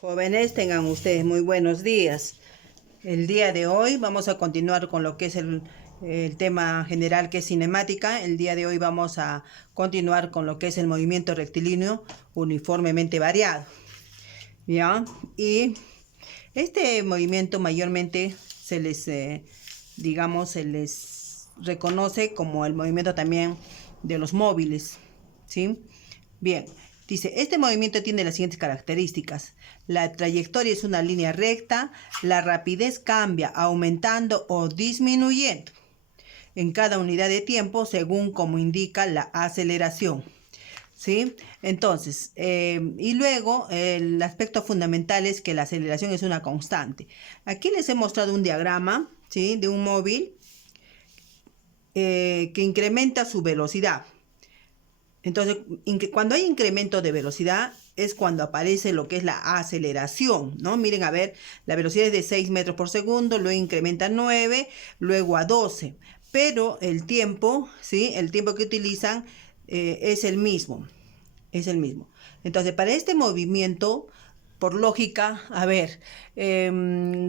Jóvenes, tengan ustedes muy buenos días. El día de hoy vamos a continuar con lo que es el tema general, que es cinemática. El día de hoy vamos a continuar con lo que es el movimiento rectilíneo uniformemente variado. ¿Ya? Y este movimiento mayormente se les reconoce como el movimiento también de los móviles, ¿sí? Bien, dice, este movimiento tiene las siguientes características. La trayectoria es una línea recta, la rapidez cambia aumentando o disminuyendo en cada unidad de tiempo según como indica la aceleración. ¿Sí? Entonces, y luego el aspecto fundamental es que la aceleración es una constante. Aquí les he mostrado un diagrama, ¿sí? De un móvil que incrementa su velocidad. Entonces, cuando hay incremento de velocidad es cuando aparece lo que es la aceleración, ¿no? Miren, a ver, la velocidad es de 6 metros por segundo, luego incrementa a 9, luego a 12. Pero el tiempo, ¿sí? El tiempo que utilizan es el mismo. Es el mismo. Entonces, para este movimiento, por lógica, a ver,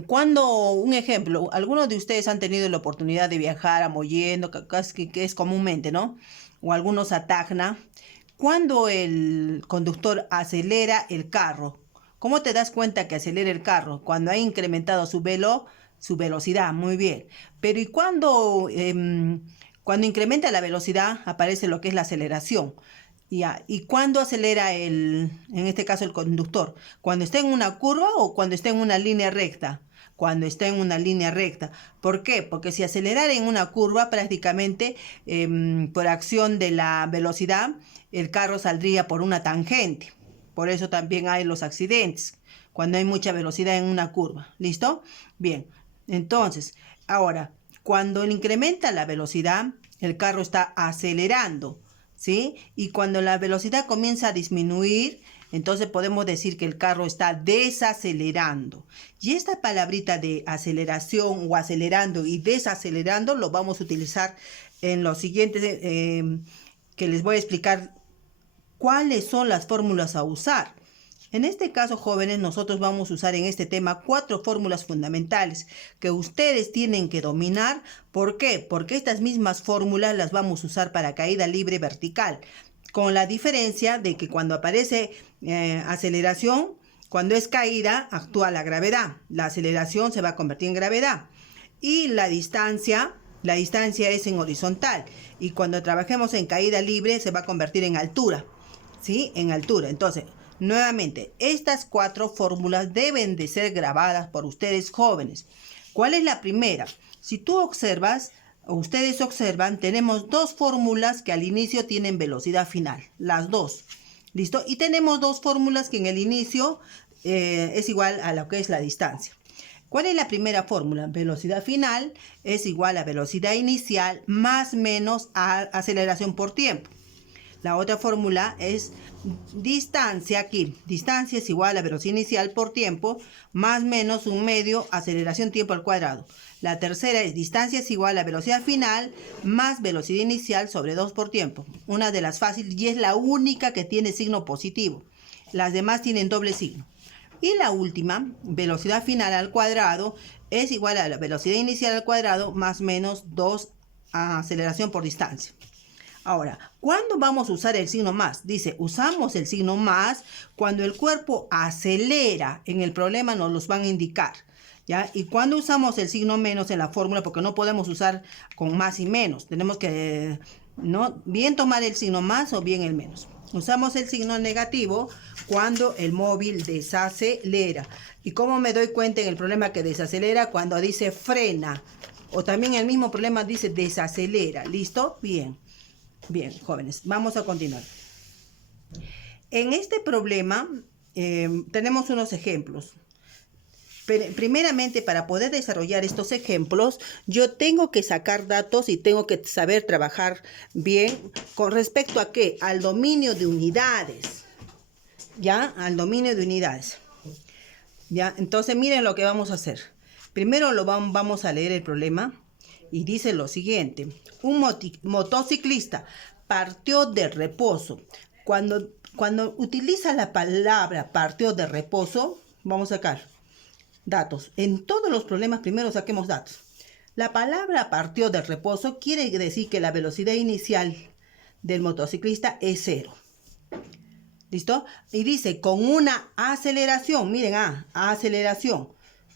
cuando, un ejemplo, algunos de ustedes han tenido la oportunidad de viajar a Mollendo, que es comúnmente, ¿no? O algunos a Tacna. Cuando el conductor acelera el carro, ¿cómo te das cuenta que acelera el carro? Cuando ha incrementado su velocidad, muy bien. Pero ¿y cuando incrementa la velocidad, aparece lo que es la aceleración? Ya. ¿Y cuándo acelera en este caso el conductor? ¿Cuando está en una curva o cuando está en una línea recta? Cuando está en una línea recta. ¿Por qué? Porque si acelerara en una curva, prácticamente por acción de la velocidad, el carro saldría por una tangente. Por eso también hay los accidentes, cuando hay mucha velocidad en una curva. ¿Listo? Bien. Entonces, ahora, cuando incrementa la velocidad, el carro está acelerando, ¿sí? Y cuando la velocidad comienza a disminuir, entonces podemos decir que el carro está desacelerando. Y esta palabrita de aceleración o acelerando y desacelerando lo vamos a utilizar en los siguientes, que les voy a explicar cuáles son las fórmulas a usar. En este caso, jóvenes, nosotros vamos a usar en este tema 4 fórmulas fundamentales que ustedes tienen que dominar. ¿Por qué? Porque estas mismas fórmulas las vamos a usar para caída libre vertical, con la diferencia de que cuando aparece aceleración, cuando es caída, actúa la gravedad. La aceleración se va a convertir en gravedad. Y la distancia es en horizontal. Y cuando trabajemos en caída libre, se va a convertir en altura. ¿Sí? En altura. Entonces, nuevamente, estas 4 fórmulas deben de ser grabadas por ustedes jóvenes. ¿Cuál es la primera? Si tú observas, o ustedes observan, tenemos 2 fórmulas que al inicio tienen velocidad final. Las 2. ¿Listo? Y tenemos 2 fórmulas que en el inicio es igual a lo que es la distancia. ¿Cuál es la primera fórmula? Velocidad final es igual a velocidad inicial más menos a aceleración por tiempo. La otra fórmula es distancia aquí. Distancia es igual a velocidad inicial por tiempo más menos un medio aceleración tiempo al cuadrado. La tercera es distancia es igual a velocidad final más velocidad inicial sobre 2 por tiempo. Una de las fáciles y es la única que tiene signo positivo. Las demás tienen doble signo. Y la última, velocidad final al cuadrado, es igual a la velocidad inicial al cuadrado más menos 2 a aceleración por distancia. Ahora, ¿cuándo vamos a usar el signo más? Dice, usamos el signo más cuando el cuerpo acelera. En el problema nos los van a indicar, ¿ya? Y cuando usamos el signo menos en la fórmula, porque no podemos usar con más y menos. Tenemos que, ¿no? Bien tomar el signo más o bien el menos. Usamos el signo negativo cuando el móvil desacelera. ¿Y cómo me doy cuenta en el problema que desacelera? Cuando dice frena. O también el mismo problema dice desacelera. ¿Listo? Bien. Bien, jóvenes, vamos a continuar. En este problema tenemos unos ejemplos. Primeramente, para poder desarrollar estos ejemplos, yo tengo que sacar datos y tengo que saber trabajar bien con respecto a ¿qué? Al dominio de unidades. ¿Ya? Al dominio de unidades. ¿Ya? Entonces, miren lo que vamos a hacer. Primero vamos a leer el problema. Y dice lo siguiente, un motociclista partió de reposo. Cuando utiliza la palabra partió de reposo, Vamos a sacar datos. En todos los problemas primero saquemos datos. La palabra partió del reposo quiere decir que la velocidad inicial del motociclista es 0. ¿Listo? Y dice con una aceleración, miren, aceleración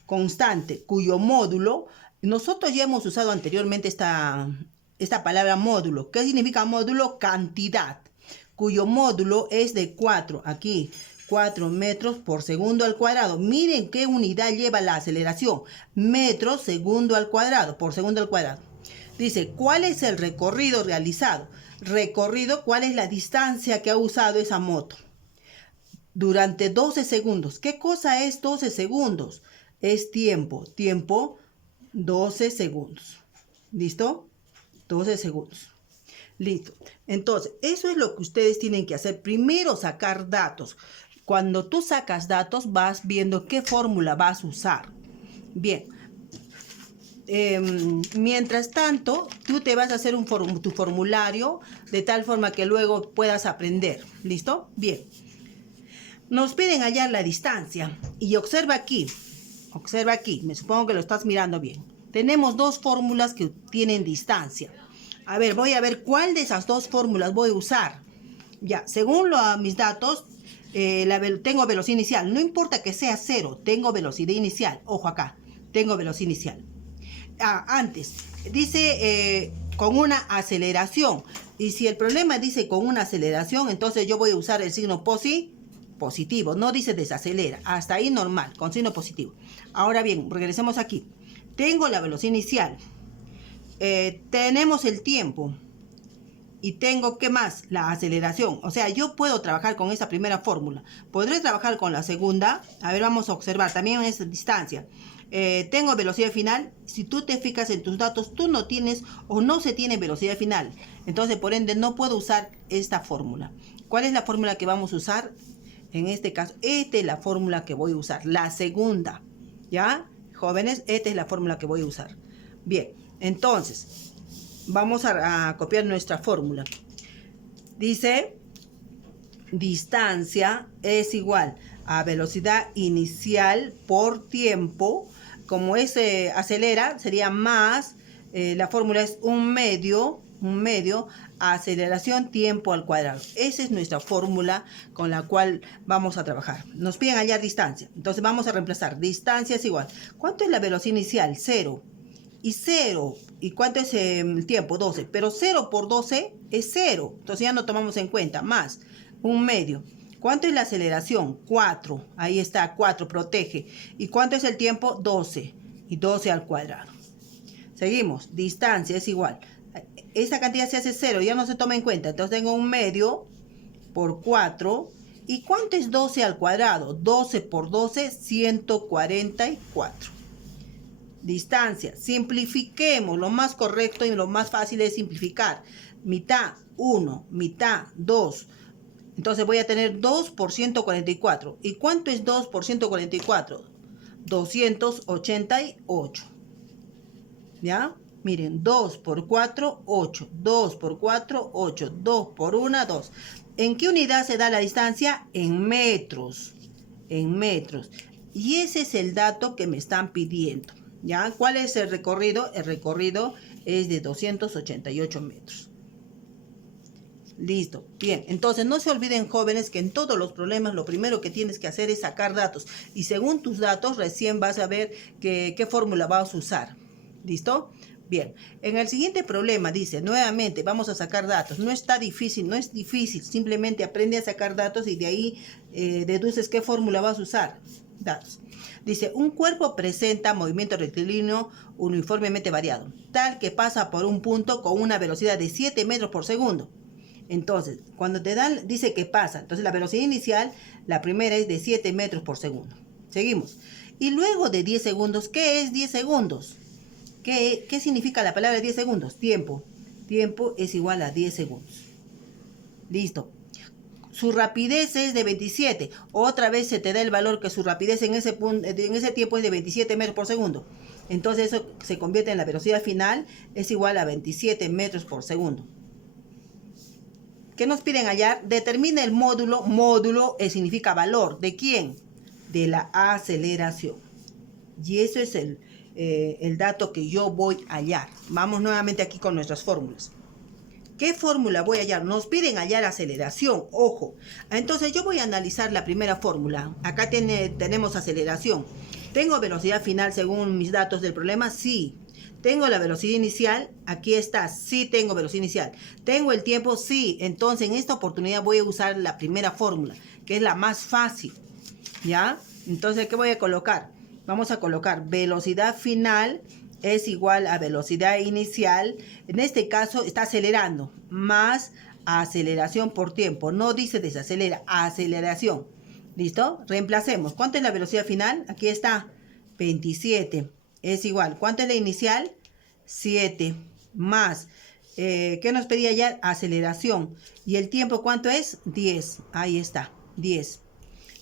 constante, cuyo módulo, nosotros ya hemos usado anteriormente esta palabra módulo. ¿Qué significa módulo? Cantidad, cuyo módulo es de 4, aquí, 4 metros por segundo al cuadrado. Miren qué unidad lleva la aceleración, metros segundo al cuadrado, por segundo al cuadrado. Dice, ¿cuál es el recorrido realizado? Recorrido, ¿cuál es la distancia que ha usado esa moto? Durante 12 segundos. ¿Qué cosa es 12 segundos? Es tiempo. Tiempo, 12 segundos. ¿Listo? 12 segundos. Listo. Entonces, eso es lo que ustedes tienen que hacer. Primero, sacar datos. Cuando tú sacas datos, vas viendo qué fórmula vas a usar. Bien. Mientras tanto, tú te vas a hacer tu formulario de tal forma que luego puedas aprender. ¿Listo? Bien. Nos piden hallar la distancia. Y observa aquí. Observa aquí. Me supongo que lo estás mirando bien. Tenemos dos fórmulas que tienen distancia. A ver, voy a ver cuál de esas dos fórmulas voy a usar. Ya, según mis datos, tengo velocidad inicial. No importa que sea 0, tengo velocidad inicial. Ojo acá, tengo velocidad inicial. Antes, dice con una aceleración. Y si el problema dice con una aceleración, entonces yo voy a usar el signo positivo. No dice desacelera. Hasta ahí normal, con signo positivo. Ahora bien, regresemos aquí. Tengo la velocidad inicial. Tenemos el tiempo. Y tengo, ¿qué más? La aceleración. O sea, yo puedo trabajar con esa primera fórmula. Podré trabajar con la segunda. A ver, vamos a observar. También en esa distancia. Tengo velocidad final. Si tú te fijas en tus datos, tú no tienes o no se tiene velocidad final. Entonces, por ende, no puedo usar esta fórmula. ¿Cuál es la fórmula que vamos a usar? En este caso, esta es la fórmula que voy a usar. La segunda. ¿Ya? Jóvenes, esta es la fórmula que voy a usar. Bien, entonces, vamos a copiar nuestra fórmula. Dice, distancia es igual a velocidad inicial por tiempo. Como acelera, sería más, la fórmula es un medio, aceleración tiempo al cuadrado. Esa es nuestra fórmula con la cual vamos a trabajar. Nos piden hallar distancia. Entonces vamos a reemplazar. Distancia es igual. ¿Cuánto es la velocidad inicial? 0. Y 0. ¿Y cuánto es el tiempo? 12. Pero 0 por 12 es 0. Entonces ya no tomamos en cuenta. Más un medio. ¿Cuánto es la aceleración? 4. Ahí está, 4, protege. ¿Y cuánto es el tiempo? 12. Y 12 al cuadrado. Seguimos. Distancia es igual. Esa cantidad se hace 0, ya no se toma en cuenta. Entonces tengo un medio por 4. ¿Y cuánto es 12 al cuadrado? 12 por 12, 144. Distancia. Simplifiquemos. Lo más correcto y lo más fácil es simplificar. Mitad 1, mitad 2. Entonces voy a tener 2 por 144. ¿Y cuánto es 2 por 144? 288. ¿Ya? Miren, 2 por 4, 8. 2 por 4, 8. 2 por 1, 2. ¿En qué unidad se da la distancia? En metros. En metros. Y ese es el dato que me están pidiendo. ¿Ya? ¿Cuál es el recorrido? El recorrido es de 288 metros. Listo. Bien, entonces no se olviden, jóvenes, que en todos los problemas lo primero que tienes que hacer es sacar datos. Y según tus datos recién vas a ver qué fórmula vas a usar. ¿Listo? Bien, en el siguiente problema dice, nuevamente vamos a sacar datos. No está difícil, no es difícil. Simplemente aprende a sacar datos y de ahí deduces qué fórmula vas a usar. Datos. Dice, un cuerpo presenta movimiento rectilíneo uniformemente variado, tal que pasa por un punto con una velocidad de 7 metros por segundo. Entonces, cuando te dan, dice que pasa. Entonces, la velocidad inicial, la primera es de 7 metros por segundo. Seguimos. Y luego de 10 segundos, ¿qué es 10 segundos? ¿Qué significa la palabra 10 segundos? Tiempo. Tiempo es igual a 10 segundos. Listo. Su rapidez es de 27. Otra vez se te da el valor que su rapidez en ese tiempo es de 27 metros por segundo. Entonces, eso se convierte en la velocidad final, es igual a 27 metros por segundo. ¿Qué nos piden hallar? Determina el módulo. Módulo significa valor. ¿De quién? de la aceleración. Y eso es el dato que yo voy a hallar. Vamos nuevamente aquí con nuestras fórmulas. ¿Qué fórmula voy a hallar? Nos piden hallar aceleración, ojo. Entonces yo voy a analizar la primera fórmula. Acá tenemos aceleración. ¿Tengo velocidad final según mis datos del problema? Sí. ¿Tengo la velocidad inicial? Aquí está. Sí tengo velocidad inicial. ¿Tengo el tiempo? Sí. Entonces en esta oportunidad voy a usar la primera fórmula, que es la más fácil. ¿Ya? Entonces, ¿qué voy a colocar? Vamos a colocar velocidad final es igual a velocidad inicial. En este caso está acelerando, más aceleración por tiempo. No dice desacelera, aceleración. ¿Listo? Reemplacemos. ¿Cuánto es la velocidad final? Aquí está, 27. Es igual. ¿Cuánto es la inicial? 7. Más. ¿Qué nos pedía ya? Aceleración. ¿Y el tiempo cuánto es? 10. Ahí está, 10.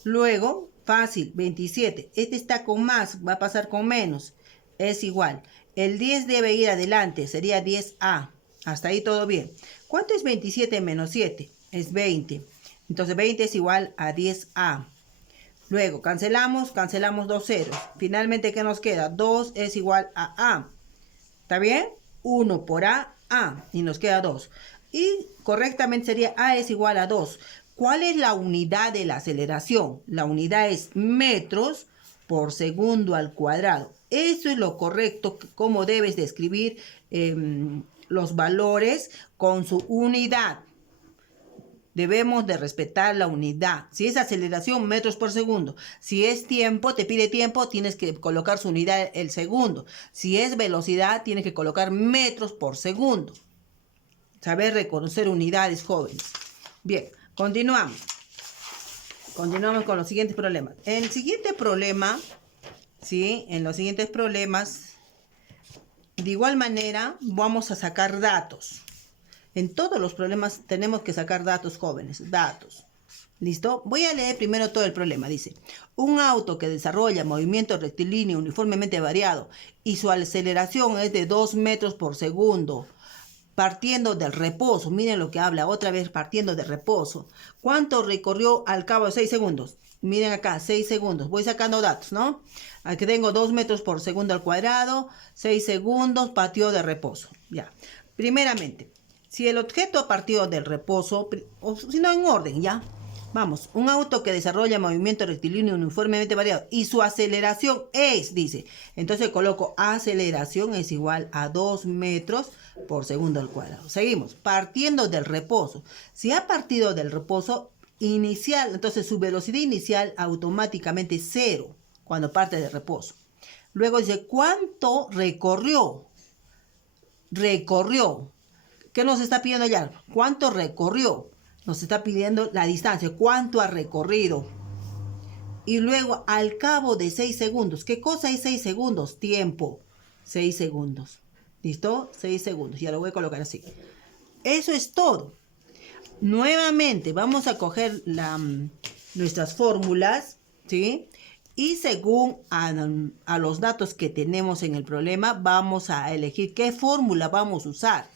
Luego, fácil, 27. Este está con más, va a pasar con menos. Es igual. El 10 debe ir adelante, sería 10A. Hasta ahí todo bien. ¿Cuánto es 27 menos 7? Es 20. Entonces 20 es igual a 10A. Luego cancelamos dos ceros. Finalmente, ¿qué nos queda? 2 es igual a A. ¿Está bien? 1 por A, A. Y nos queda 2. Y correctamente sería A es igual a 2. ¿Cuál es la unidad de la aceleración? La unidad es metros por segundo al cuadrado. Eso es lo correcto, cómo debes de escribir los valores con su unidad. Debemos de respetar la unidad. Si es aceleración, metros por segundo. Si es tiempo, te pide tiempo, tienes que colocar su unidad el segundo. Si es velocidad, tienes que colocar metros por segundo. Saber reconocer unidades, jóvenes. Bien, continuamos. Continuamos con los siguientes problemas. En el siguiente problema, ¿sí? En los siguientes problemas, de igual manera, vamos a sacar datos. En todos los problemas tenemos que sacar datos, jóvenes. Datos. ¿Listo? Voy a leer primero todo el problema. Dice, un auto que desarrolla movimiento rectilíneo uniformemente variado y su aceleración es de 2 metros por segundo, partiendo del reposo. Miren lo que habla otra vez, partiendo del reposo. ¿Cuánto recorrió al cabo de 6 segundos? Miren acá, 6 segundos. Voy sacando datos, ¿no? Aquí tengo 2 metros por segundo al cuadrado, 6 segundos, partió de reposo. Ya. Primeramente, si el objeto partió del reposo, o si no en orden, ya. Vamos, un auto que desarrolla movimiento rectilíneo uniformemente variado y su aceleración es, dice. Entonces coloco aceleración es igual a 2 metros por segundo al cuadrado. Seguimos, partiendo del reposo. Si ha partido del reposo inicial, entonces su velocidad inicial automáticamente es 0 cuando parte del reposo. Luego dice, ¿cuánto recorrió? Recorrió. ¿Qué nos está pidiendo allá? ¿Cuánto recorrió? Nos está pidiendo la distancia, cuánto ha recorrido. Y luego, al cabo de 6 segundos. ¿Qué cosa es 6 segundos? Tiempo. 6 segundos. ¿Listo? 6 segundos. Ya lo voy a colocar así. Eso es todo. Nuevamente, vamos a coger nuestras fórmulas, ¿sí? Y según a los datos que tenemos en el problema, vamos a elegir qué fórmula vamos a usar.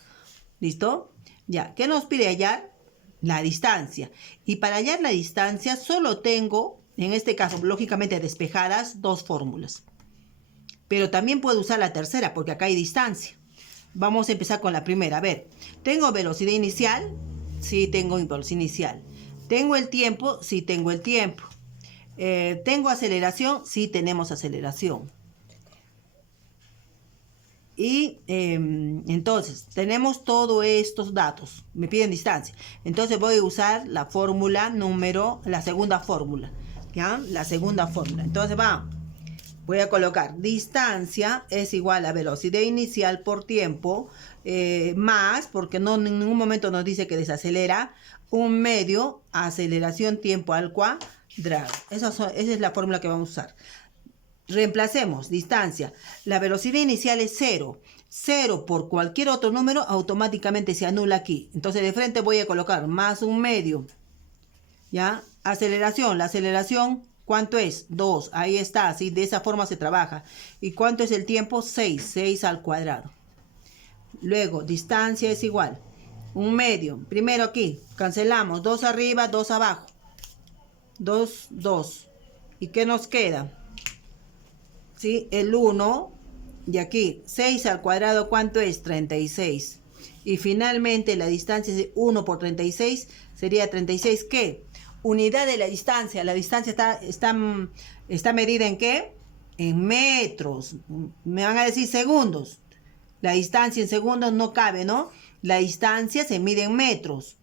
¿Listo? Ya. ¿Qué nos pide hallar? La distancia. Y para hallar la distancia solo tengo, en este caso, lógicamente despejadas, 2 fórmulas. Pero también puedo usar la tercera porque acá hay distancia. Vamos a empezar con la primera. A ver, ¿tengo velocidad inicial? Sí, tengo velocidad inicial. ¿Tengo el tiempo? Sí, tengo el tiempo. ¿Tengo aceleración? Sí, tenemos aceleración. Y entonces, tenemos todos estos datos. Me piden distancia. Entonces voy a usar la fórmula la segunda fórmula. ¿Ya? La segunda fórmula. Entonces voy a colocar distancia es igual a velocidad inicial por tiempo, más, porque no en ningún momento nos dice que desacelera, un medio, aceleración tiempo al cuadrado. Esa es la fórmula que vamos a usar. Reemplacemos distancia. La velocidad inicial es 0. 0 por cualquier otro número automáticamente se anula aquí. Entonces de frente voy a colocar más un medio. ¿Ya? Aceleración. La aceleración, ¿cuánto es? 2. Ahí está. Así, de esa forma se trabaja. ¿Y cuánto es el tiempo? 6. 6 al cuadrado. Luego, distancia es igual. Un medio. Primero aquí. Cancelamos. 2 arriba, 2 abajo. 2, 2. ¿Y qué nos queda? ¿Sí? El 1, y aquí 6 al cuadrado, ¿cuánto es? 36. Y finalmente la distancia es 1 por 36, sería 36, ¿qué? Unidad de la distancia. La distancia está medida ¿en qué? En metros. Me van a decir segundos. La distancia en segundos no cabe, ¿no? La distancia se mide en metros.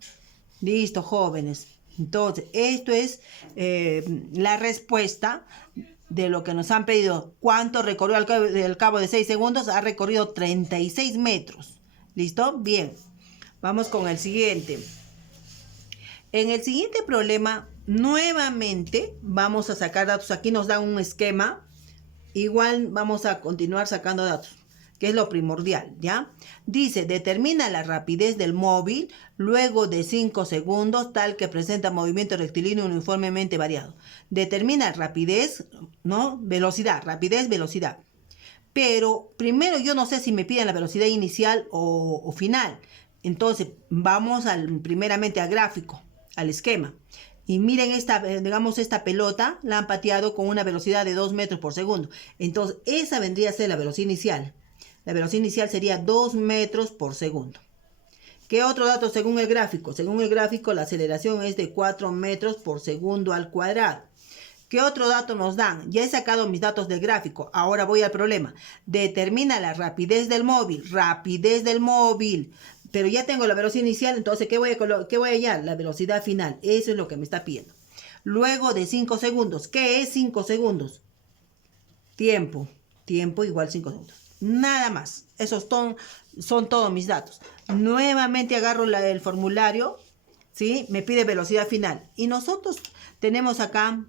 Listo, jóvenes. Entonces, esto es la respuesta de lo que nos han pedido. ¿Cuánto recorrió al cabo de 6 segundos? Ha recorrido 36 metros. ¿Listo? Bien. Vamos con el siguiente. En el siguiente problema, nuevamente vamos a sacar datos. Aquí nos dan un esquema. Igual vamos a continuar sacando datos, que es lo primordial, ¿ya? Dice, determina la rapidez del móvil luego de 5 segundos, tal que presenta movimiento rectilíneo uniformemente variado. Determina rapidez, ¿no? Velocidad, rapidez, velocidad. Pero primero yo no sé si me piden la velocidad inicial o final. Entonces, vamos primeramente al gráfico, al esquema. Y miren esta pelota, la han pateado con una velocidad de 2 metros por segundo. Entonces, esa vendría a ser la velocidad inicial. La velocidad inicial sería 2 metros por segundo. ¿Qué otro dato según el gráfico? Según el gráfico, la aceleración es de 4 metros por segundo al cuadrado. ¿Qué otro dato nos dan? Ya he sacado mis datos del gráfico. Ahora voy al problema. Determina la rapidez del móvil. Rapidez del móvil. Pero ya tengo la velocidad inicial, entonces, ¿qué voy a hallar? La velocidad final. Eso es lo que me está pidiendo. Luego de 5 segundos. ¿Qué es 5 segundos? Tiempo. Tiempo igual 5 segundos. Nada más. Esos son todos mis datos. Nuevamente agarro el formulario, ¿sí? Me pide velocidad final. Y nosotros tenemos acá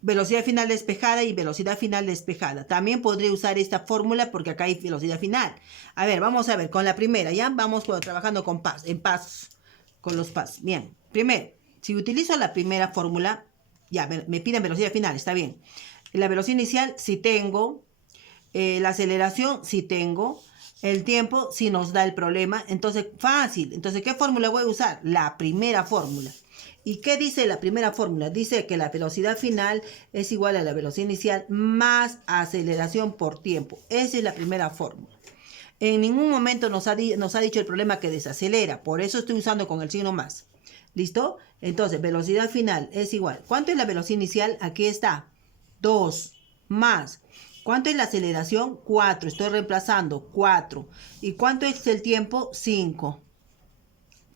velocidad final despejada y velocidad final despejada. También podré usar esta fórmula porque acá hay velocidad final. A ver, vamos a ver con la primera, ¿ya? Vamos trabajando con pasos, con los pasos. Bien, primero, si utilizo la primera fórmula, ya, me piden velocidad final, está bien. La velocidad inicial, si tengo. La aceleración, si tengo. El tiempo, si nos da el problema. Entonces, fácil. Entonces, ¿qué fórmula voy a usar? La primera fórmula. ¿Y qué dice la primera fórmula? Dice que la velocidad final es igual a la velocidad inicial más aceleración por tiempo. Esa es la primera fórmula. En ningún momento nos ha dicho el problema que desacelera. Por eso estoy usando con el signo más. ¿Listo? Entonces, velocidad final es igual. ¿Cuánto es la velocidad inicial? Aquí está. 2 más. ¿Cuánto es la aceleración? 4. Estoy reemplazando. 4. ¿Y cuánto es el tiempo? 5.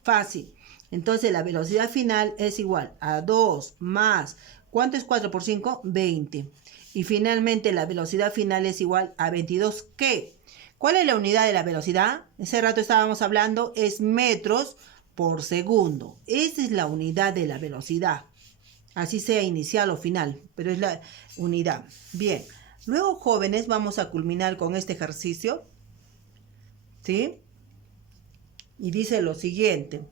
Fácil. Entonces la velocidad final es igual a 2 más. ¿Cuánto es 4 por 5? 20. Y finalmente la velocidad final es igual a 22. ¿Qué? ¿Cuál es la unidad de la velocidad? Ese rato estábamos hablando, es metros por segundo. Esa es la unidad de la velocidad. Así sea inicial o final, pero es la unidad. Bien. Luego, jóvenes, vamos a culminar con este ejercicio. ¿Sí? Y dice lo siguiente.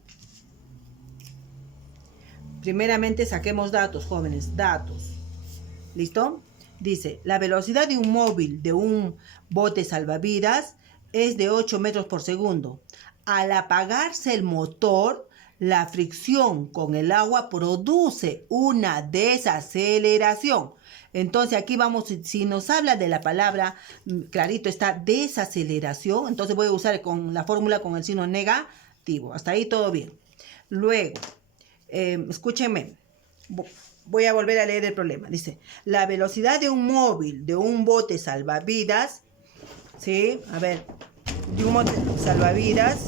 Primeramente saquemos datos, jóvenes, datos. ¿Listo? Dice, la velocidad de un móvil de un bote salvavidas es de 8 metros por segundo. Al apagarse el motor, la fricción con el agua produce una desaceleración. Entonces aquí vamos, si nos habla de la palabra, clarito está desaceleración, entonces voy a usar con la fórmula con el signo negativo. Hasta ahí todo bien. Luego, escúchenme, voy a volver a leer el problema. Dice, la velocidad de un móvil, de un bote salvavidas, ¿sí? A ver, de un bote salvavidas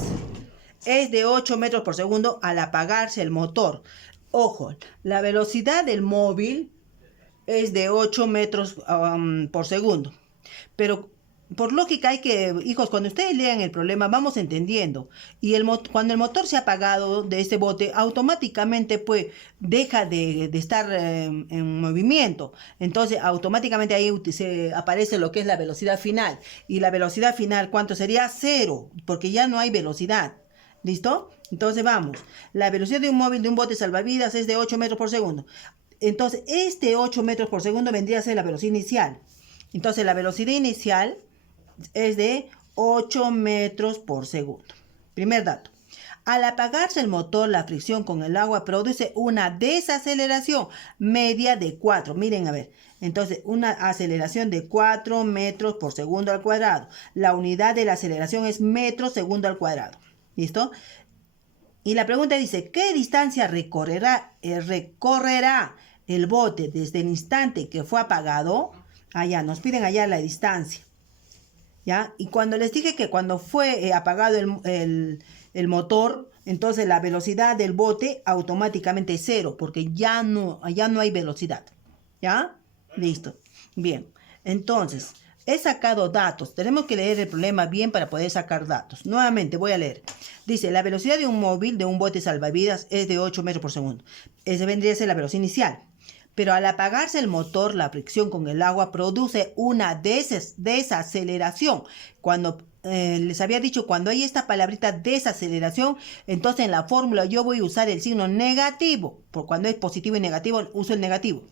es de 8 metros por segundo al apagarse el motor. Ojo, la velocidad del móvil es de 8 metros por segundo. Pero por lógica hay que, hijos, cuando ustedes lean el problema, vamos entendiendo. Y cuando el motor se ha apagado de este bote, automáticamente pues deja de estar en movimiento. Entonces automáticamente ahí aparece lo que es la velocidad final. Y la velocidad final, ¿cuánto sería? 0, porque ya no hay velocidad. ¿Listo? Entonces vamos. La velocidad de un móvil de un bote salvavidas es de 8 metros por segundo. Entonces, este 8 metros por segundo vendría a ser la velocidad inicial. Entonces, la velocidad inicial es de 8 metros por segundo. Primer dato. Al apagarse el motor, la fricción con el agua produce una desaceleración media de 4. Miren, a ver. Entonces, una aceleración de 4 metros por segundo al cuadrado. La unidad de la aceleración es metros segundo al cuadrado. ¿Listo? Y la pregunta dice, ¿qué distancia recorrerá el bote desde el instante que fue apagado? Allá, nos piden allá la distancia. ¿Ya? Y cuando les dije que cuando fue apagado el motor, entonces la velocidad del bote automáticamente es 0, porque ya no hay velocidad. ¿Ya? Listo. Bien. Entonces, he sacado datos. Tenemos que leer el problema bien para poder sacar datos. Nuevamente voy a leer. Dice, la velocidad de un móvil, de un bote salvavidas, es de 8 metros por segundo. Esa vendría a ser la velocidad inicial. Pero al apagarse el motor, la fricción con el agua produce una desaceleración. Cuando les había dicho, cuando hay esta palabrita desaceleración, entonces en la fórmula yo voy a usar el signo negativo. Por cuando es positivo y negativo, uso el negativo.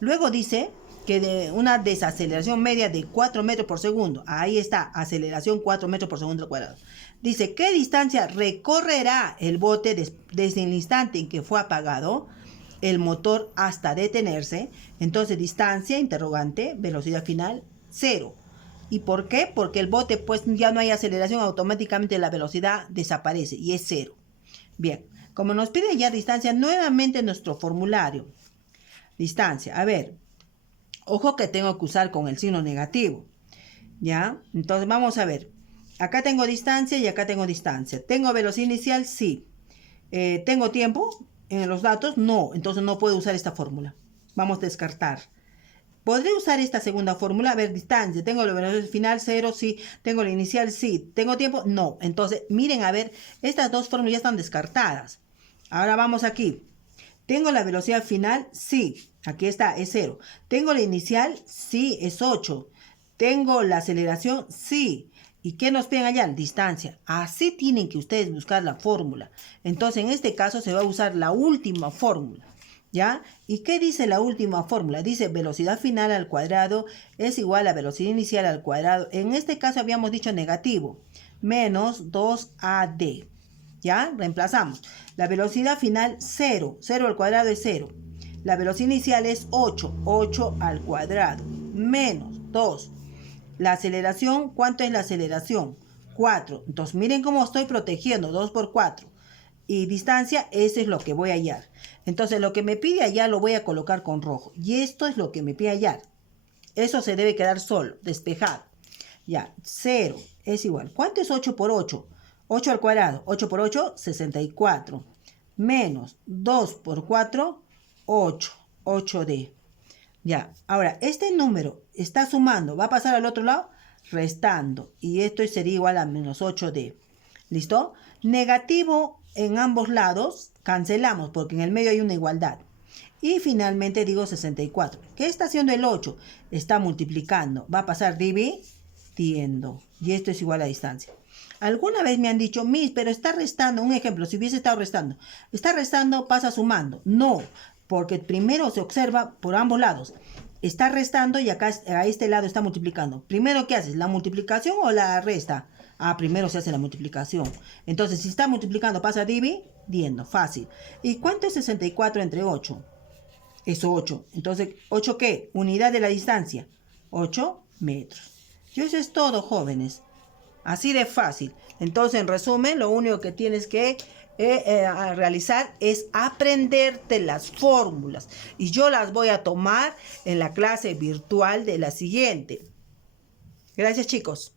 Luego dice que de una desaceleración media de 4 metros por segundo. Ahí está, aceleración 4 metros por segundo al cuadrado. Dice, ¿qué distancia recorrerá el bote desde el instante en que fue apagado el motor hasta detenerse? Entonces, distancia, interrogante, velocidad final, 0. ¿Y por qué? Porque el bote, pues ya no hay aceleración, automáticamente la velocidad desaparece y es 0. Bien, como nos pide ya distancia, nuevamente nuestro formulario. Distancia, a ver, ojo que tengo que usar con el signo negativo, ¿ya? Entonces vamos a ver, acá tengo distancia y acá tengo distancia. ¿Tengo velocidad inicial? Sí. ¿Tengo tiempo en los datos? No, entonces no puedo usar esta fórmula. Vamos a descartar. ¿Podré usar esta segunda fórmula? A ver, distancia. ¿Tengo la velocidad final? 0, sí. ¿Tengo la inicial? Sí. ¿Tengo tiempo? No. Entonces, miren, a ver, estas dos fórmulas ya están descartadas. Ahora vamos aquí. ¿Tengo la velocidad final? Sí. Aquí está, es 0. ¿Tengo la inicial? Sí, es 8. ¿Tengo la aceleración? Sí. ¿Y qué nos piden allá? Distancia. Así tienen que ustedes buscar la fórmula. Entonces, en este caso se va a usar la última fórmula. ¿Ya? ¿Y qué dice la última fórmula? Dice velocidad final al cuadrado es igual a velocidad inicial al cuadrado. En este caso habíamos dicho negativo. Menos 2AD. ¿Ya? Reemplazamos. La velocidad final 0. 0 al cuadrado es 0. La velocidad inicial es 8. 8 al cuadrado. Menos 2. La aceleración, ¿cuánto es la aceleración? 4. Entonces miren cómo estoy protegiendo. 2 por 4. Y distancia, eso es lo que voy a hallar. Entonces lo que me pide allá lo voy a colocar con rojo. Y esto es lo que me pide hallar. Eso se debe quedar solo, despejado. Ya, 0 es igual. ¿Cuánto es 8 por 8? 8 al cuadrado. 8 por 8, 64. Menos 2 por 4, 8. 8D. Ya, ahora, este número está sumando. ¿Va a pasar al otro lado? Restando. Y esto sería igual a menos 8D. ¿Listo? Negativo en ambos lados. Cancelamos porque en el medio hay una igualdad. Y finalmente digo 64. ¿Qué está haciendo el 8? Está multiplicando. Va a pasar dividiendo. Y esto es igual a distancia. Alguna vez me han dicho, Miss, pero está restando. Un ejemplo, si hubiese estado restando. Está restando, pasa sumando. No, porque primero se observa por ambos lados. Está restando y acá a este lado está multiplicando. Primero, ¿qué haces? ¿La multiplicación o la resta? Ah, primero se hace la multiplicación. Entonces, si está multiplicando, pasa dividiendo. Fácil. ¿Y cuánto es 64 entre 8? Es 8. Entonces, ¿8 qué? Unidad de la distancia. 8 metros. Y eso es todo, jóvenes. Así de fácil. Entonces, en resumen, lo único que tienes que realizar es aprenderte las fórmulas. Y yo las voy a tomar en la clase virtual de la siguiente. Gracias, chicos.